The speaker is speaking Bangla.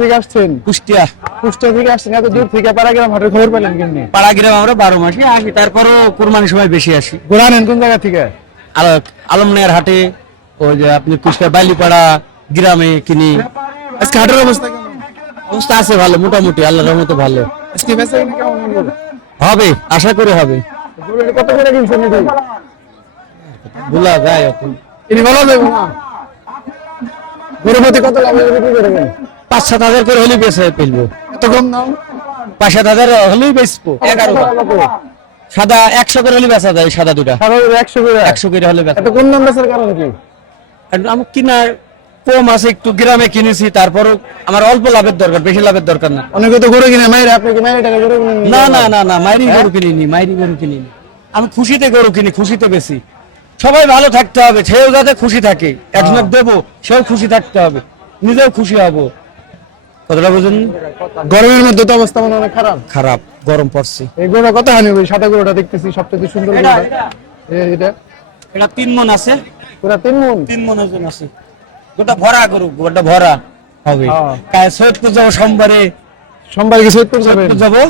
থেকে আসছেন? কুষ্টিয়া। কুষ্টিয়া থেকে আসছেন, এত দূর থেকে পাড়াগ্রাম হাটের খবর পেলেন কেমনি? পাড়াগ্রাম আমরা 12 মাসে আসি, তারপরও কুরবানির সময় বেশি আসি। ঘোরা নেন কোন জায়গা থেকে? আলমনগর হাটে, ওই যে আপনি কুষ্টিয়া বাইলিপাড়া গ্রামে কিনি। আজকে হাটের অবস্থা কেমন? অবস্থা আছে ভালো, মোটামুটি আল্লাহর রহমতে ভালো আজকে বেচাকেনা কেমন হলো? হবে, আশা করে হবে। গরুটা কত করে কিনছেন এটি? ভুলা যায় এখন। এটি বলা যাবে না। গরু প্রতি কত লাভ হলে বিক্রি করবেন? 5-7 হাজার করে হলেই বেচে ফেলবো। এত কম দাম? 5-7 হাজার হলেই বেচবো। 11 সাদা 100 করে হলে বেচা যায়, সাদা দুটা সাধারণত 100 করে। 100 করে হলে বেচা। এত কম দাম বেচার কারণ কি? আমার কিনা কম আছে, একটু গ্রামে কিনেছি, তারপরও আমার অল্প লাভের দরকার, বেশি লাভের দরকার না। অনেকে তো গরু কিনে মাইরে, আপনি কি মাইরে টাকা গরু কিনেন? না না না না, মাইরি গরু কিনিনি, মাইরি গরু কিনিনি। আমি খুশিতে গরু কিনি, খুশিতে বেশি। সবাই ভালো থাকতে হবে, সেও যাতে খুশি থাকে। একজনের দেবো, সেও খুশি থাকতে হবে, নিজেও খুশি হব। কতটা বুঝুন? গরমের মধ্যে তো অবস্থা মনে অনেক খারাপ। খারাপ, গরম পড়ছে। এই গরুটা কত হানি? ওই সাদা গরুটা দেখতেছি সবচেয়ে সুন্দর গরুটা। এটা এটা 3 মণ আছে, পুরা 3 মণ। 3 মণ ওজন আছে। গোটা ভরা গরু, গোটা ভরা হবে। হ্যাঁ। সৈয়দপুর যাবো সোমবারে, সোমবার কি সৈয়দপুর যাবেন? যাবো।